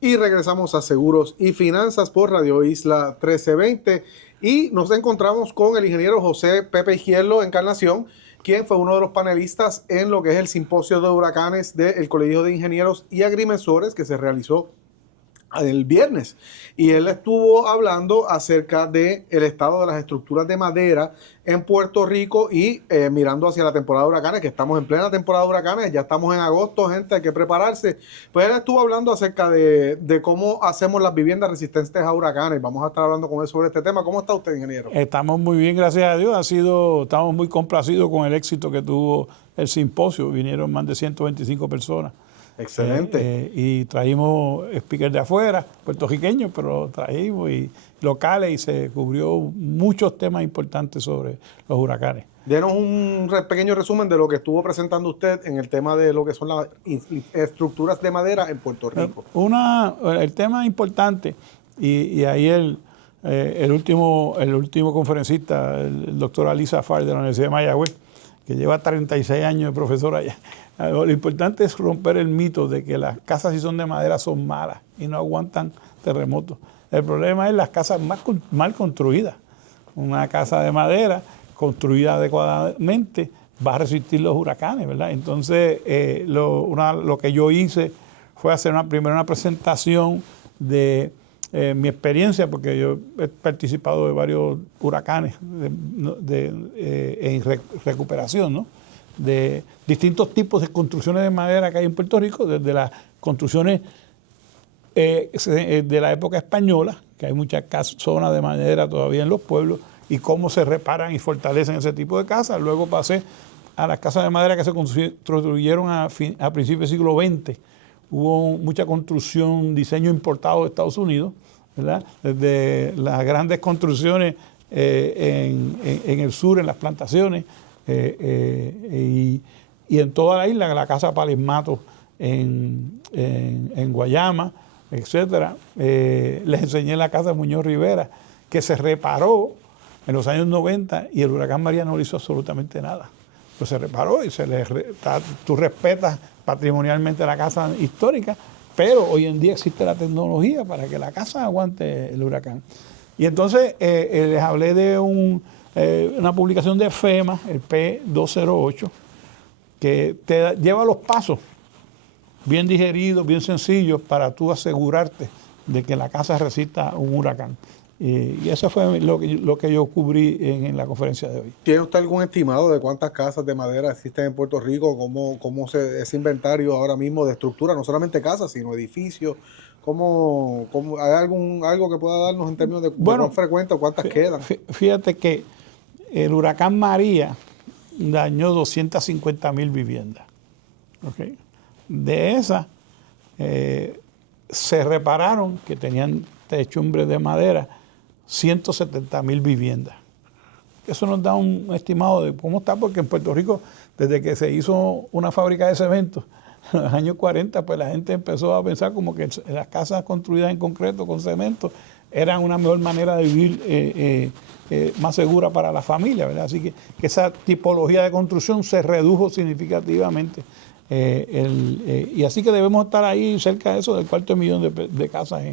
Y regresamos a Seguros y Finanzas por Radio Isla 1320 y nos encontramos con el ingeniero José Pepe Izquierdo Encarnación, quien fue uno de los panelistas en lo que es el simposio de huracanes del Colegio de Ingenieros y Agrimensores que se realizó el viernes, y él estuvo hablando acerca del estado de las estructuras de madera en Puerto Rico y mirando hacia la temporada de huracanes, que estamos en plena temporada de huracanes, ya estamos en agosto, gente, hay que prepararse. Pues él estuvo hablando acerca de cómo hacemos las viviendas resistentes a huracanes. Vamos a estar hablando con él sobre este tema. ¿Cómo está usted, ingeniero? Estamos muy bien, gracias a Dios. Estamos muy complacidos con el éxito que tuvo el simposio. Vinieron más de 125 personas. Excelente. Y trajimos speakers de afuera, puertorriqueños, pero trajimos y locales, y se cubrió muchos temas importantes sobre los huracanes. Denos un pequeño resumen de lo que estuvo presentando usted en el tema de lo que son las estructuras de madera en Puerto Rico. El tema importante, y ahí el último conferencista, el doctor Ali Zafar de la Universidad de Mayagüez, que lleva 36 años de profesor allá. Lo importante es romper el mito de que las casas, si son de madera, son malas y no aguantan terremotos. El problema es las casas mal construidas. Una casa de madera construida adecuadamente va a resistir los huracanes, ¿verdad? Entonces, lo que yo hice fue hacer primero una presentación de mi experiencia, porque yo he participado de varios huracanes en recuperación, ¿no? De distintos tipos de construcciones de madera que hay en Puerto Rico, desde las construcciones de la época española, que hay muchas zonas de madera todavía en los pueblos, y cómo se reparan y fortalecen ese tipo de casas. Luego pasé a las casas de madera que se construyeron a principios del siglo XX. Hubo mucha construcción, diseño importado de Estados Unidos, ¿verdad? Desde las grandes construcciones en el sur, en las plantaciones, y en toda la isla, la Casa Palismato en Guayama, etcétera. Les enseñé la casa de Muñoz Rivera, que se reparó en los años 90 y el huracán María no le hizo absolutamente nada. Pues se reparó y tú respetas patrimonialmente la casa histórica, pero hoy en día existe la tecnología para que la casa aguante el huracán. Y entonces les hablé de una publicación de FEMA, el P208, que te lleva los pasos bien digeridos, bien sencillos, para tú asegurarte de que la casa resista un huracán. Y eso fue lo que yo cubrí en la conferencia de hoy. ¿Tiene usted algún estimado de cuántas casas de madera existen en Puerto Rico? ¿Cómo ese inventario ahora mismo de estructura, no solamente casas, sino edificios? ¿Hay algo que pueda darnos en términos de cuán frecuente o cuántas quedan? Fíjate que el huracán María dañó 250,000 viviendas. ¿Okay? De esas, se repararon, que tenían techumbres de madera, 170,000 viviendas. Eso nos da un estimado de cómo está, porque en Puerto Rico, desde que se hizo una fábrica de cemento, en los años 40, pues la gente empezó a pensar como que las casas construidas en concreto con cemento eran una mejor manera de vivir, más segura para la familia, ¿verdad? Así que esa tipología de construcción se redujo significativamente. Y así que debemos estar ahí cerca de eso, del 250,000 de casas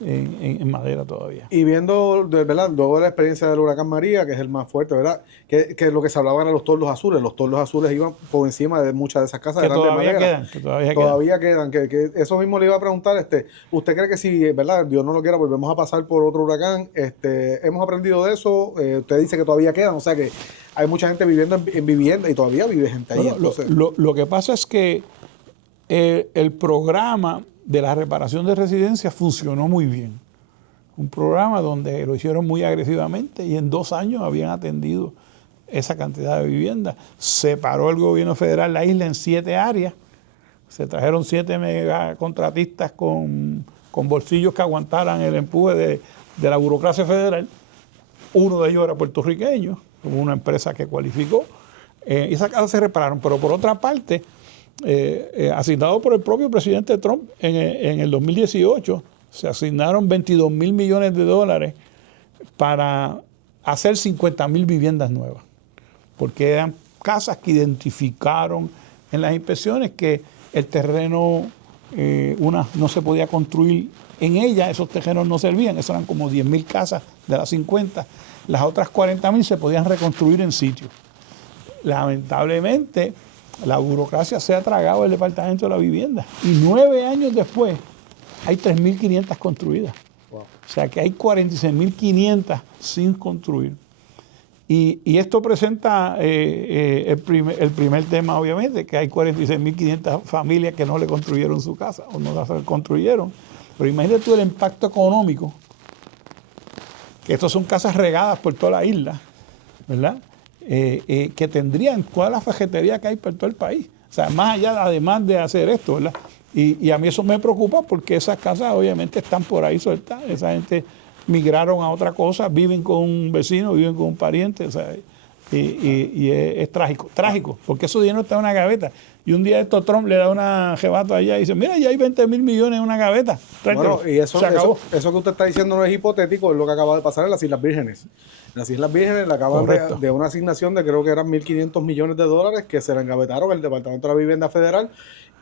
en madera todavía. Y viendo, ¿verdad?, luego de la experiencia del huracán María, que es el más fuerte, ¿verdad?, que lo que se hablaba eran los toldos azules. Los toldos azules iban por encima de muchas de esas casas que de grande madera. Todavía quedan. Que eso mismo le iba a preguntar, ¿usted cree que si, ¿verdad?, Dios no lo quiera, volvemos a pasar por otro huracán? ¿Hemos aprendido de eso? Usted dice que todavía quedan, o sea que hay mucha gente viviendo en vivienda y todavía vive gente ahí. Lo que pasa es que el programa de la reparación de residencias funcionó muy bien. Un programa donde lo hicieron muy agresivamente y en 2 años habían atendido esa cantidad de viviendas. Separó el gobierno federal la isla en 7 áreas. Se trajeron 7 megacontratistas con bolsillos que aguantaran el empuje de la burocracia federal. Uno de ellos era puertorriqueño, hubo una empresa que cualificó. Y esas casas se repararon. Pero por otra parte, asignado por el propio presidente Trump en el 2018, se asignaron $22,000 millones para hacer 50,000 viviendas nuevas, porque eran casas que identificaron en las inspecciones que el terreno unas no se podía construir en ellas, esos terrenos no servían, eso eran como 10.000 casas de las 50, las otras 40.000 se podían reconstruir en sitio. Lamentablemente, la burocracia se ha tragado el Departamento de la Vivienda y 9 años después hay 3.500 construidas. Wow. O sea que hay 46.500 sin construir. Y esto presenta el primer tema, obviamente, que hay 46.500 familias que no le construyeron su casa o no la construyeron. Pero imagínate tú el impacto económico, que estas son casas regadas por toda la isla, ¿verdad? Que tendrían toda la fajetería que hay por todo el país. O sea, más allá, además de hacer esto, ¿verdad? Y a mí eso me preocupa porque esas casas obviamente están por ahí sueltas. Esa gente migraron a otra cosa, viven con un vecino, viven con un pariente, o sea, y es trágico, porque esos dinero está en una gaveta. Y un día Trump le da una jebata allá y dice, mira, ya hay 20.000 millones en una gaveta. Bueno, y eso que usted está diciendo no es hipotético, es lo que acaba de pasar en las Islas Vírgenes. En las Islas Vírgenes le acaban de una asignación de creo que eran 1.500 millones de dólares que se le engavetaron el Departamento de la Vivienda Federal,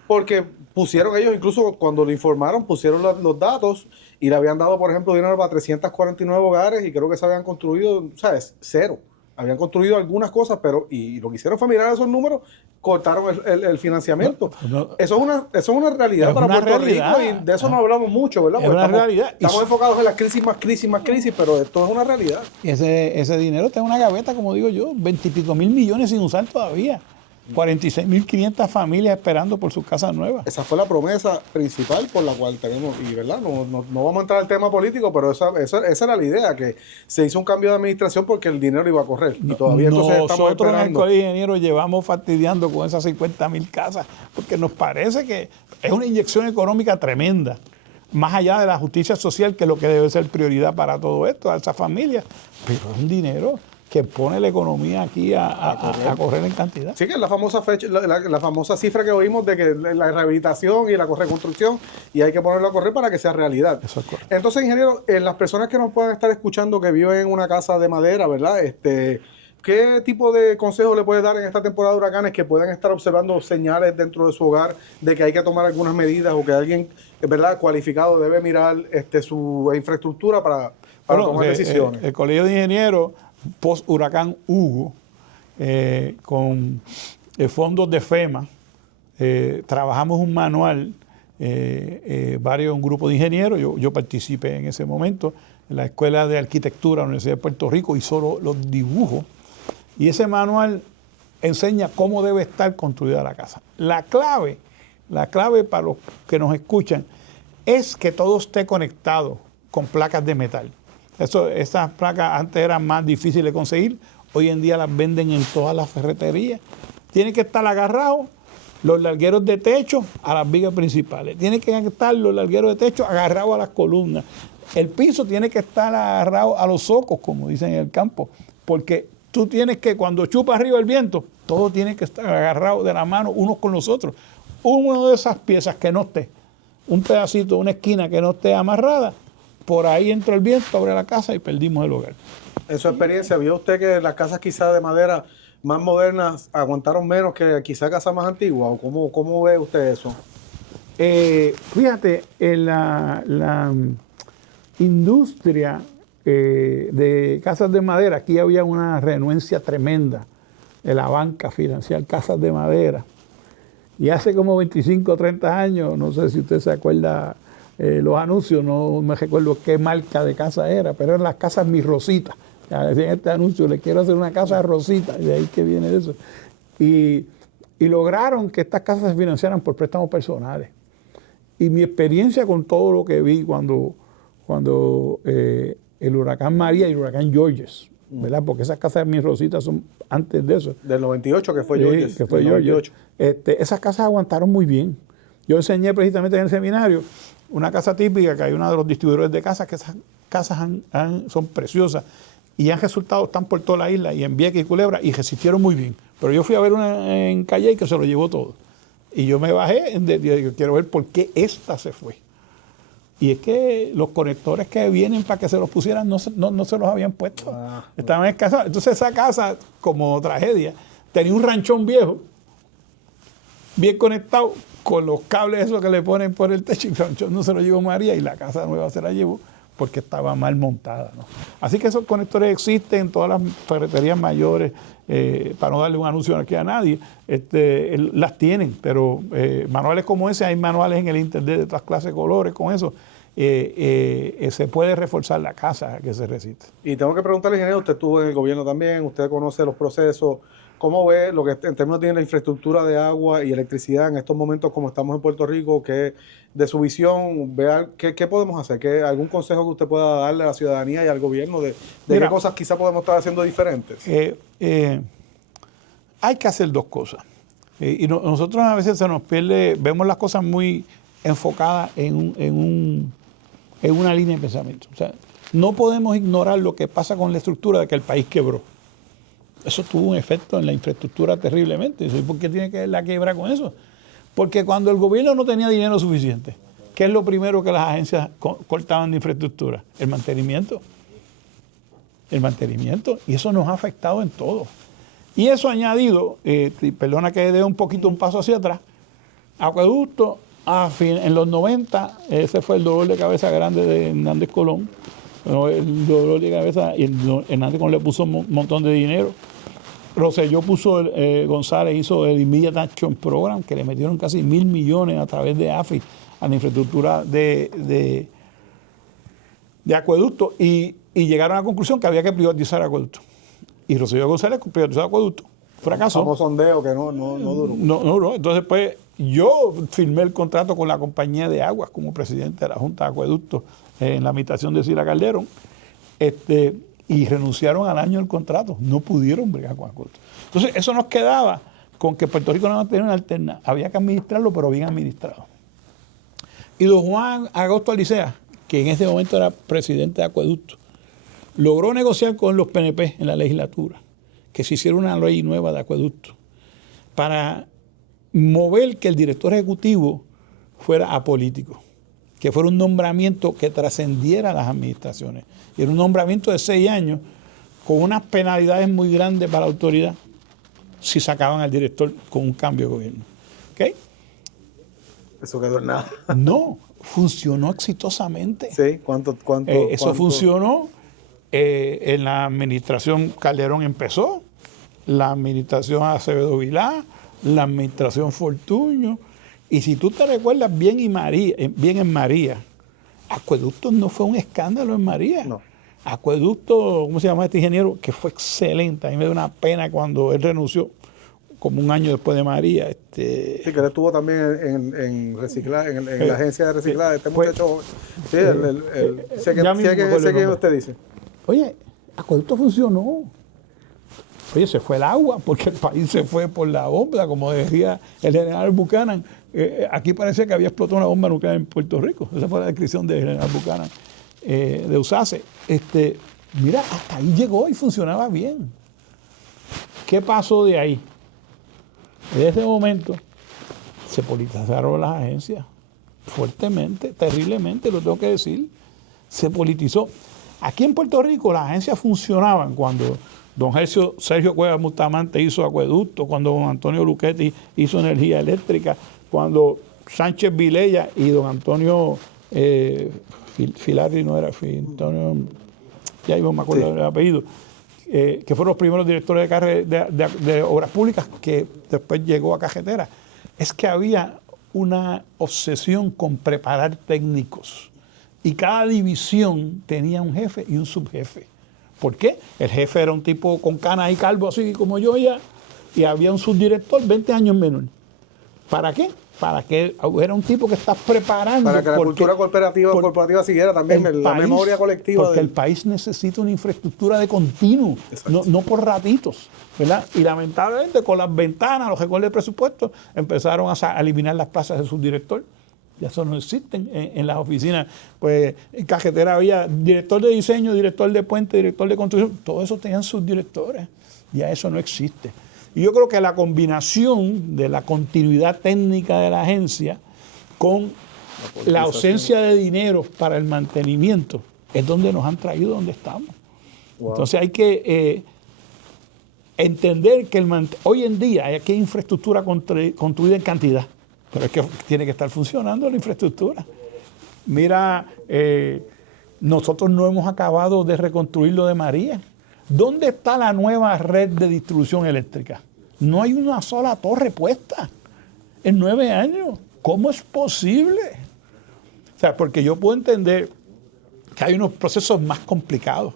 porque pusieron ellos, incluso cuando lo informaron, pusieron los datos y le habían dado, por ejemplo, dinero para 349 hogares y creo que se habían construido, ¿sabes? Cero. Habían construido algunas cosas, pero y lo que hicieron fue mirar esos números, cortaron el financiamiento. Eso es una realidad para Puerto Rico y de eso no hablamos mucho, ¿verdad? Es una realidad. Estamos enfocados en las crisis, más crisis, pero esto es una realidad. Y ese dinero está en una gaveta, como digo yo, 20 y pico mil millones sin usar todavía. 46.500 familias esperando por sus casas nuevas. Esa fue la promesa principal por la cual tenemos, y verdad, no vamos a entrar al tema político, pero esa era la idea, que se hizo un cambio de administración porque el dinero iba a correr. Y todavía entonces estamos nosotros esperando. En el Colegio de Ingenieros llevamos fastidiando con esas 50.000 casas, porque nos parece que es una inyección económica tremenda, más allá de la justicia social, que es lo que debe ser prioridad para todo esto, a esas familias, pero es un dinero que pone la economía aquí a correr en cantidad. Sí, que es la famosa fecha, la famosa cifra que oímos de que la rehabilitación y la reconstrucción, y hay que ponerlo a correr para que sea realidad. Eso es correcto. Entonces, ingeniero, las personas que nos puedan estar escuchando que viven en una casa de madera, ¿verdad? ¿Qué tipo de consejo le puede dar en esta temporada de huracanes que puedan estar observando señales dentro de su hogar de que hay que tomar algunas medidas o que alguien, ¿verdad?, cualificado debe mirar su infraestructura para tomar decisiones? El Colegio de Ingenieros post huracán Hugo, con fondos de FEMA, trabajamos un manual, un grupo de ingenieros, yo participé en ese momento, en la Escuela de Arquitectura de la Universidad de Puerto Rico, hizo los dibujos, y ese manual enseña cómo debe estar construida la casa. La clave para los que nos escuchan, es que todo esté conectado con placas de metal. Esas placas antes eran más difíciles de conseguir, hoy en día las venden en todas las ferreterías. Tiene que estar agarrado los largueros de techo a las vigas principales. Tiene que estar los largueros de techo agarrados a las columnas. El piso tiene que estar agarrado a los zocos, como dicen en el campo, porque tú tienes que, cuando chupa arriba el viento, todo tiene que estar agarrado de la mano unos con los otros. Una de esas piezas que no esté, un pedacito, una esquina que no esté amarrada, por ahí entra el viento, abre la casa y perdimos el hogar. En su experiencia, ¿vio usted que las casas quizás de madera más modernas aguantaron menos que quizás casas más antiguas? ¿O cómo ve usted eso? Fíjate, en la industria de casas de madera, aquí había una renuencia tremenda de la banca financiar casas de madera. Y hace como 25 o 30 años, no sé si usted se acuerda, los anuncios, no me recuerdo qué marca de casa era, pero eran las casas Mi Rosita. Decían este anuncio, le quiero hacer una casa Rosita, y de ahí que viene eso. Y lograron que estas casas se financiaran por préstamos personales. Y mi experiencia con todo lo que vi cuando el huracán María y el huracán Georges, ¿verdad? Porque esas casas de Mi Rosita son antes de eso. Del 98 que fue Georges. Que fue Georges. Esas casas aguantaron muy bien. Yo enseñé precisamente en el seminario una casa típica, que hay uno de los distribuidores de casas, que esas casas son preciosas y han resultado, están por toda la isla y en Vieques y Culebra y resistieron muy bien. Pero yo fui a ver una en Calle que se lo llevó todo. Y yo me bajé, yo quiero ver por qué esta se fue. Y es que los conectores que vienen para que se los pusieran no se los habían puesto. Estaban escasos. Entonces esa casa, como tragedia, tenía un ranchón viejo, bien conectado, con los cables esos que le ponen por el techo, y no se lo llevó María y la casa nueva se la llevó porque estaba mal montada, ¿no? Así que esos conectores existen en todas las ferreterías mayores, para no darle un anuncio aquí a nadie, las tienen, pero manuales como ese, hay manuales en el internet de todas clases de colores con eso. Se puede reforzar la casa que se resiste. Y tengo que preguntarle, ingeniero, usted estuvo en el gobierno también, usted conoce los procesos, ¿cómo ve lo que en términos de la infraestructura de agua y electricidad en estos momentos como estamos en Puerto Rico? Que de su visión, vea qué podemos hacer, algún consejo que usted pueda darle a la ciudadanía y al gobierno de Mira, qué cosas quizás podemos estar haciendo diferentes. Hay que hacer dos cosas. Nosotros a veces se nos pierde, vemos las cosas muy enfocadas en una línea de pensamiento. O sea, no podemos ignorar lo que pasa con la estructura de que el país quebró. Eso tuvo un efecto en la infraestructura terriblemente. ¿Por qué tiene que ver la quiebra con eso? Porque cuando el gobierno no tenía dinero suficiente, ¿qué es lo primero que las agencias cortaban de infraestructura? El mantenimiento. El mantenimiento. Y eso nos ha afectado en todo. Y eso añadido, perdona que dé un paso hacia atrás, acueducto, en los 90, ese fue el dolor de cabeza grande de Hernández Colón. El dolor de cabeza, y Hernández Colón le puso un montón de dinero. Rosselló puso, González hizo el Immediate Action Program, que le metieron casi 1.000 millones a través de AFI a la infraestructura de acueducto, y llegaron a la conclusión que había que privatizar acueducto. Y Rosselló González privatizó acueducto. Fracasó. Como sondeo que no duró. No. Entonces, pues, yo firmé el contrato con la compañía de aguas como presidente de la Junta de Acueductos en la administración de Sila Calderón, y renunciaron al año del contrato. No pudieron bregar con acueductos. Entonces, eso nos quedaba con que Puerto Rico no tenía una alterna. Había que administrarlo, pero bien administrado. Y don Juan Agosto Alicea, que en ese momento era presidente de Acueductos, logró negociar con los PNP en la legislatura que se hiciera una ley nueva de acueductos para mover que el director ejecutivo fuera apolítico, que fuera un nombramiento que trascendiera las administraciones. Y era un nombramiento de 6 años con unas penalidades muy grandes para la autoridad si sacaban al director con un cambio de gobierno. ¿Okay? Eso quedó en nada. No, funcionó exitosamente. Sí, ¿cuánto? Eso funcionó. En la administración Calderón empezó, la administración Acevedo Vilá, la administración Fortuño, y si tú te recuerdas bien en María, Acueductos no fue un escándalo en María. No. Acueducto, ¿cómo se llama este ingeniero? Que fue excelente. A mí me da una pena cuando él renunció, como un año después de María. Sí, que él estuvo también en reciclar, en la agencia de reciclaje. Este muchacho, sí, sé que usted dice. Oye, Acueducto funcionó. Oye, se fue el agua porque el país se fue por la bomba, como decía el general Buchanan. Aquí parecía que había explotado una bomba nuclear en Puerto Rico. Esa fue la descripción del general Buchanan de USACE. Mira, hasta ahí llegó y funcionaba bien. ¿Qué pasó de ahí? Desde ese momento se politizaron las agencias fuertemente, terriblemente, lo tengo que decir. Se politizó. Aquí en Puerto Rico las agencias funcionaban cuando don Sergio Cuevas Bustamante hizo acueducto, cuando don Antonio Luchetti hizo energía eléctrica, cuando Sánchez Vilella y don Antonio Filari, no era Antonio, ya no me acuerdo del apellido, que fueron los primeros directores de obras públicas, que después llegó a Cajetera. Es que había una obsesión con preparar técnicos. Y cada división tenía un jefe y un subjefe. ¿Por qué? El jefe era un tipo con canas y calvo, así como yo ya, y había un subdirector 20 años menor. ¿Para qué? Para que hubiera un tipo que está preparando. Para que la cultura corporativa siguiera también, la memoria colectiva. Porque el país necesita una infraestructura de continuo, no por ratitos, ¿verdad? Y lamentablemente con las ventanas, los recortes de presupuesto, empezaron a eliminar las plazas de subdirector. Ya eso no existen en las oficinas. Pues en Cajetera había director de diseño, director de puente, director de construcción. Todo eso tenían subdirectores. Ya eso no existe. Y yo creo que la combinación de la continuidad técnica de la agencia con la ausencia de dinero para el mantenimiento es donde nos han traído donde estamos. Wow. Entonces hay que entender que hoy en día hay aquí infraestructura construida en cantidad. Pero es que tiene que estar funcionando la infraestructura. Mira, nosotros no hemos acabado de reconstruir lo de María. ¿Dónde está la nueva red de distribución eléctrica? No hay una sola torre puesta en 9 años. ¿Cómo es posible? O sea, porque yo puedo entender que hay unos procesos más complicados,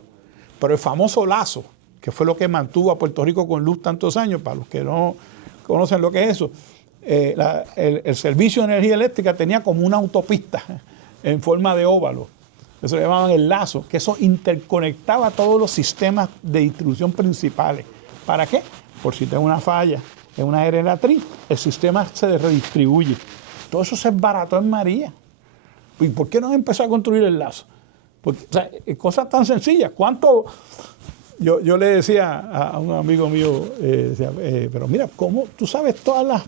pero el famoso lazo, que fue lo que mantuvo a Puerto Rico con luz tantos años, para los que no conocen lo que es eso, el servicio de energía eléctrica tenía como una autopista en forma de óvalo. Eso le llamaban el lazo, que eso interconectaba todos los sistemas de distribución principales. ¿Para qué? Por si tengo una falla en una generatriz, el sistema se redistribuye. Todo eso se desbarató en María. ¿Y por qué no empezó a construir el lazo? Porque, o sea, cosas tan sencillas. ¿Cuánto? Yo le decía a un amigo mío, pero mira, ¿cómo tú sabes todas las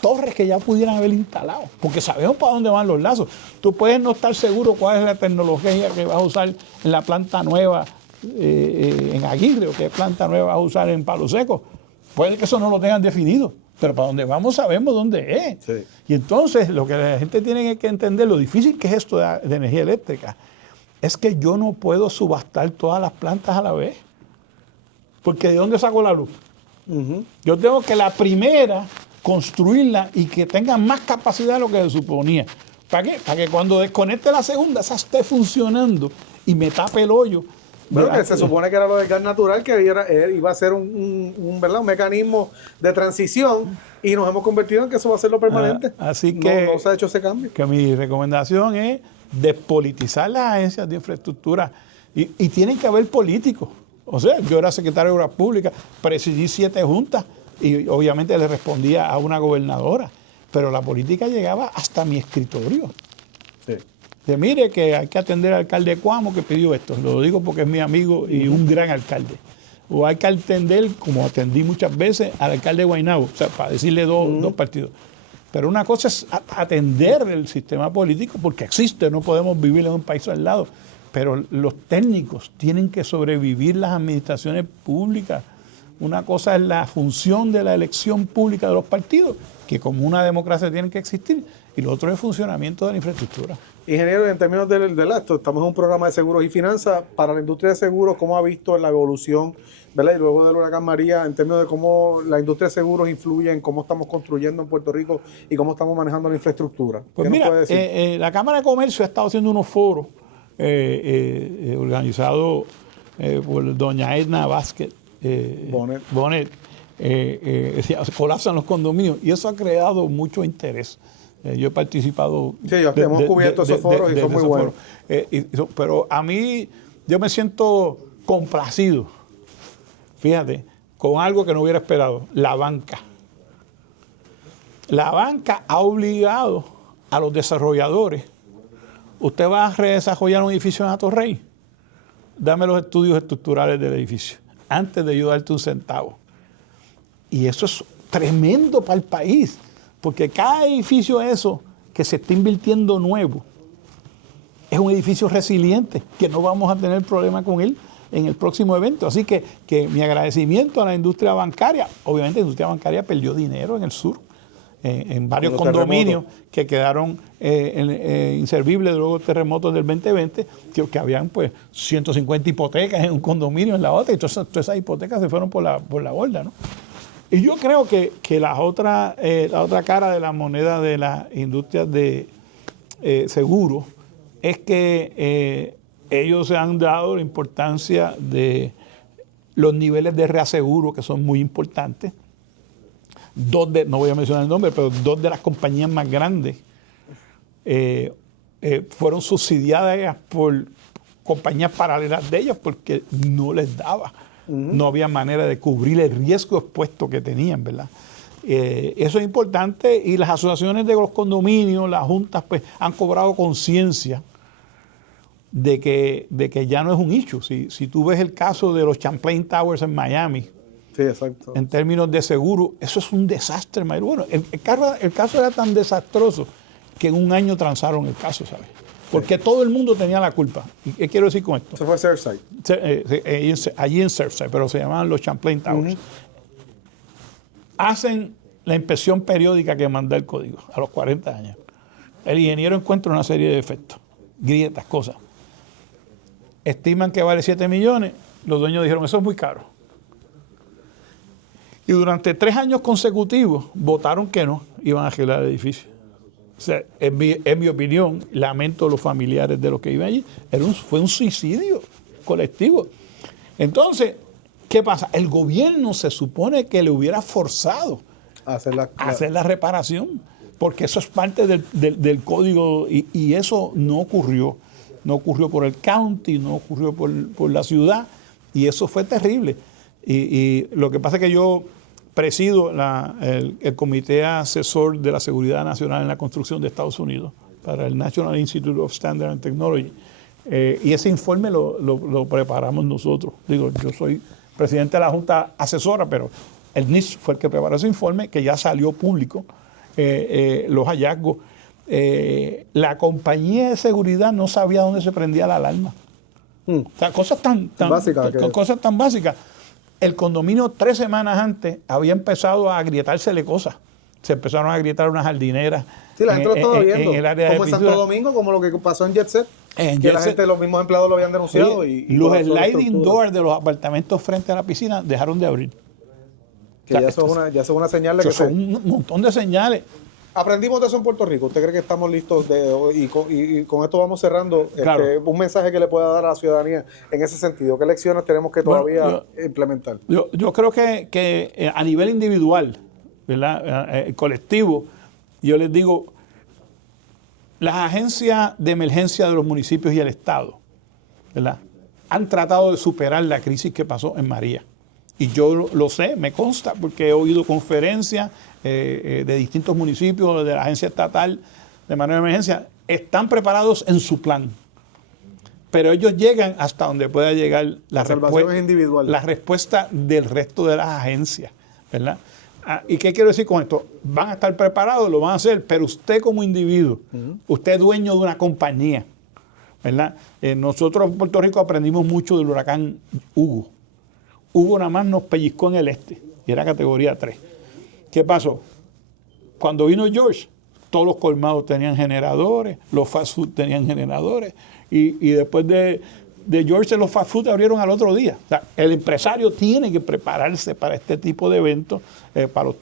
torres que ya pudieran haber instalado? Porque sabemos para dónde van los lazos. Tú puedes no estar seguro cuál es la tecnología que vas a usar en la planta nueva en Aguirre o qué planta nueva vas a usar en Palo Seco. Puede que eso no lo tengan definido, pero para dónde vamos sabemos dónde es. Sí. Y entonces lo que la gente tiene que entender, lo difícil que es esto de energía eléctrica, es que yo no puedo subastar todas las plantas a la vez. Porque ¿de dónde saco la luz? Yo tengo que la primera construirla y que tenga más capacidad de lo que se suponía. ¿Para qué? Para que cuando desconecte la segunda, esa esté funcionando y me tape el hoyo. Bueno, que se supone que era lo del gas natural, que iba a ser un mecanismo de transición, y nos hemos convertido en que eso va a ser lo permanente. Así que no se ha hecho ese cambio. Que mi recomendación es despolitizar las agencias de infraestructura y tienen que haber políticos. O sea, yo era secretario de Obras Públicas, presidí 7 juntas y obviamente le respondía a una gobernadora, pero la política llegaba hasta mi escritorio. Sí. De mire que hay que atender al alcalde Cuamo que pidió esto. Lo digo porque es mi amigo y un gran alcalde. O hay que atender, como atendí muchas veces, al alcalde de Guaynabo, o sea, para decirle dos partidos. Pero una cosa es atender el sistema político, porque existe, no podemos vivir en un país al lado. Pero los técnicos tienen que sobrevivir las administraciones públicas. Una cosa es la función de la elección pública de los partidos, que como una democracia tienen que existir, y lo otro es el funcionamiento de la infraestructura. Ingeniero, en términos del acto, estamos en un programa de seguros y finanzas. Para la industria de seguros, ¿cómo ha visto la evolución, ¿verdad? Y luego del huracán María, en términos de cómo la industria de seguros influye en cómo estamos construyendo en Puerto Rico y cómo estamos manejando la infraestructura? Pues mira, la Cámara de Comercio ha estado haciendo unos foros organizados por doña Edna Vázquez Bonet. Colapsan los condominios, y eso ha creado mucho interés. Yo he participado. Sí, hemos cubierto esos foros y son muy buenos. Pero a mí, yo me siento complacido, fíjate, con algo que no hubiera esperado: la banca. La banca ha obligado a los desarrolladores. Usted va a redesarrollar un edificio en Atorrey, dame los estudios estructurales del edificio antes de yo darte un centavo. Y eso es tremendo para el país, porque cada edificio que se está invirtiendo nuevo es un edificio resiliente, que no vamos a tener problema con él en el próximo evento. Así que mi agradecimiento a la industria bancaria. Obviamente la industria bancaria perdió dinero en el sur, en varios condominios que quedaron inservibles luego del terremoto del 2020, que habían pues 150 hipotecas en un condominio, en la otra, y todas esas hipotecas se fueron por la borda, ¿no? Y yo creo que la otra cara de la moneda de la industria de seguros es que ellos se han dado la importancia de los niveles de reaseguro, que son muy importantes. No voy a mencionar el nombre, pero 2 de las compañías más grandes fueron subsidiadas por compañías paralelas de ellas porque no les daba. No había manera de cubrir el riesgo expuesto que tenían, ¿verdad? Eso es importante, y las asociaciones de los condominios, las juntas, pues han cobrado conciencia de que ya no es un issue. Si tú ves el caso de los Champlain Towers en Miami, sí, exacto, en términos de seguro, eso es un desastre. Bueno, el caso era tan desastroso que en un año transaron el caso, ¿sabes? Porque todo el mundo tenía la culpa. ¿Y qué quiero decir con esto? Eso fue Surfside. Allí en Surfside, pero se llamaban los Champlain Towers. Hacen la inspección periódica que manda el código a los 40 años. El ingeniero encuentra una serie de defectos, grietas, cosas. Estiman que vale 7 millones, los dueños dijeron, eso es muy caro. Y durante 3 años consecutivos votaron que no iban a arreglar el edificio. O sea, en mi opinión, lamento a los familiares de los que iban allí, fue un suicidio colectivo. Entonces, ¿qué pasa? El gobierno se supone que le hubiera forzado a hacer la reparación, porque eso es parte del código y eso no ocurrió. No ocurrió por el county, no ocurrió por la ciudad, y eso fue terrible. Y lo que pasa es que yo presido el Comité Asesor de la Seguridad Nacional en la Construcción de Estados Unidos para el National Institute of Standard and Technology. Y ese informe lo preparamos nosotros. Digo, yo soy presidente de la Junta Asesora, pero el NIST fue el que preparó ese informe, que ya salió público, los hallazgos. La compañía de seguridad no sabía dónde se prendía la alarma. O sea, cosas tan básicas. El condominio 3 semanas antes había empezado a agrietársele cosas. Se empezaron a agrietar unas jardineras. Sí, la gente lo estaba viendo. En el área como en Santo Domingo, como lo que pasó en Jet Set. La gente, los mismos empleados lo habían denunciado. Oye, los sliding doors de los apartamentos frente a la piscina dejaron de abrir. Que ya es una señal de que son un montón de señales. Aprendimos de eso en Puerto Rico. ¿Usted cree que estamos listos y con esto vamos cerrando? Claro. Un mensaje que le pueda dar a la ciudadanía en ese sentido. ¿Qué lecciones tenemos que todavía implementar? Yo creo que a nivel individual, ¿verdad? Colectivo, yo les digo, las agencias de emergencia de los municipios y el Estado, ¿verdad?, han tratado de superar la crisis que pasó en María. Y yo lo sé, me consta, porque he oído conferencias de distintos municipios, de la agencia estatal de manejo de emergencia. Están preparados en su plan, pero ellos llegan hasta donde pueda llegar la salvación es individual. La respuesta del resto de las agencias, ¿verdad? ¿Y qué quiero decir con esto? Van a estar preparados, lo van a hacer, pero usted como individuo, usted es dueño de una compañía, ¿verdad? Nosotros en Puerto Rico aprendimos mucho del huracán Hugo. Hugo nada más nos pellizcó en el este, y era categoría 3. ¿Qué pasó? Cuando vino George, todos los colmados tenían generadores, los fast food tenían generadores, y después de George los fast food abrieron al otro día. O sea, el empresario tiene que prepararse para este tipo de eventos, para los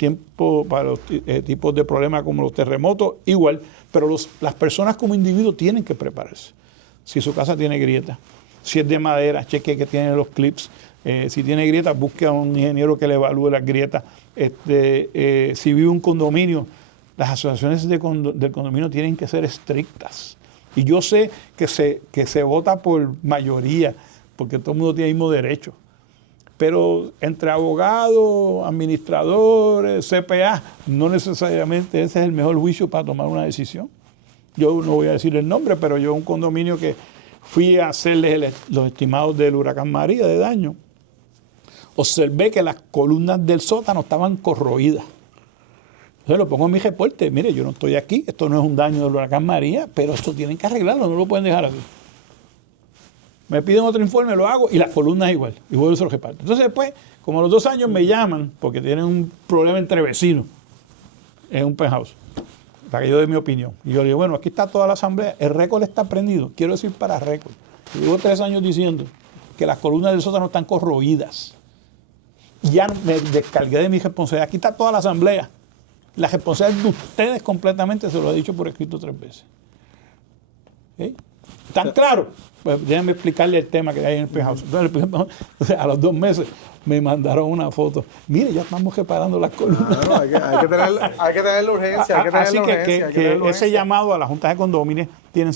tipos de problemas como los terremotos, igual, pero las personas como individuos tienen que prepararse. Si su casa tiene grietas, si es de madera, cheque que tiene los clips. Si tiene grietas, busque a un ingeniero que le evalúe las grietas. Si vive un condominio, las asociaciones del condominio tienen que ser estrictas. Y yo sé que se vota por mayoría, porque todo el mundo tiene el mismo derecho. Pero entre abogados, administradores, CPA, no necesariamente ese es el mejor juicio para tomar una decisión. Yo no voy a decir el nombre, pero yo un condominio que fui a hacerles los estimados del huracán María de daño, observé que las columnas del sótano estaban corroídas. Entonces lo pongo en mi reporte. Mire, yo no estoy aquí, esto no es un daño del huracán María, pero esto tienen que arreglarlo, no lo pueden dejar así. Me piden otro informe, lo hago y las columnas igual. Y vuelvo a se lo reparto. Entonces después, como a los 2 años me llaman porque tienen un problema entre vecinos en un penthouse, para que yo dé mi opinión. Y yo le digo, bueno, aquí está toda la asamblea, el récord está prendido, quiero decir para récord. Y llevo 3 años diciendo que las columnas del sótano están corroídas. Ya me descargué de mi responsabilidad. Aquí está toda la asamblea. La responsabilidad de ustedes completamente, se lo he dicho por escrito 3 veces. ¿Okay? ¿Están claros? Pues déjenme explicarle el tema que hay en el penthouse. Entonces, a los 2 meses me mandaron una foto. Mire, ya estamos reparando las columnas. No, hay que tener la urgencia. Así que ese llamado a las juntas de condóminos tienen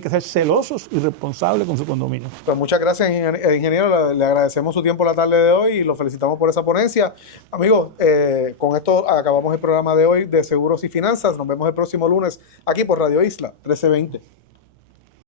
que ser celosos y responsables con su condominio. Pues muchas gracias, ingeniero. Le agradecemos su tiempo la tarde de hoy y lo felicitamos por esa ponencia. Amigos, con esto acabamos el programa de hoy de Seguros y Finanzas. Nos vemos el próximo lunes aquí por Radio Isla 1320.